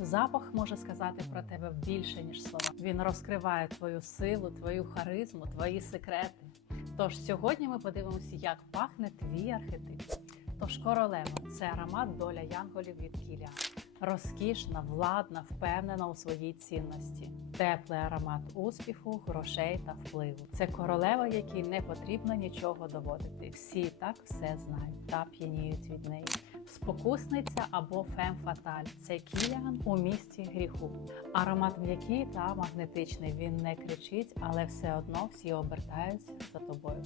Запах може сказати про тебе більше, ніж слова. Він розкриває твою силу, твою харизму, твої секрети. Тож сьогодні ми подивимося, як пахне твій архетип. Тож королева це аромат доля янголів від Кіліан. Розкішна, владна, впевнена у своїй цінності. Теплий аромат успіху, грошей та впливу. Це королева, якій не потрібно нічого доводити. Всі так все знають та п'яніють від неї. Спокусниця або фемфаталь. це кіліан у місті гріху. Аромат м'який та магнетичний. Він не кричить, але все одно всі обертаються за тобою.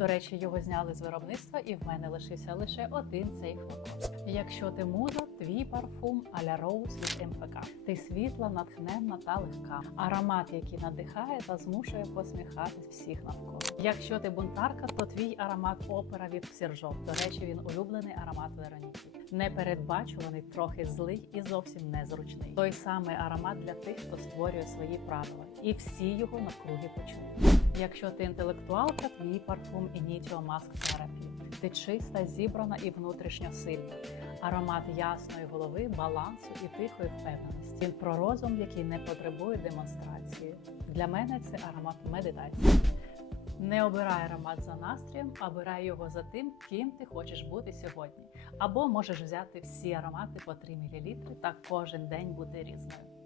До речі, його зняли з виробництва, і в мене лишився лише один цей флакон. Якщо ти муза, твій парфум аля Роуз від МФК. Ти світла, натхненна та легка. Аромат, який надихає та змушує посміхатись всіх навколо. Якщо ти бунтарка, то твій аромат опера від Сержов. До речі, він улюблений аромат Вероніки. Непередбачуваний, трохи злий і зовсім незручний. Той самий аромат для тих, хто створює свої правила, і всі його навкруги почують. Якщо ти інтелектуалка, твій парфум Initio Mask Therapy. Ти чиста, зібрана і внутрішньо сильна. Аромат ясної голови, балансу і тихої впевненості. Він про розум, який не потребує демонстрації. Для мене це аромат медитації. Не обирай аромат за настроєм, а обирай його за тим, ким ти хочеш бути сьогодні. Або можеш взяти всі аромати по 3 мл та кожен день бути різною.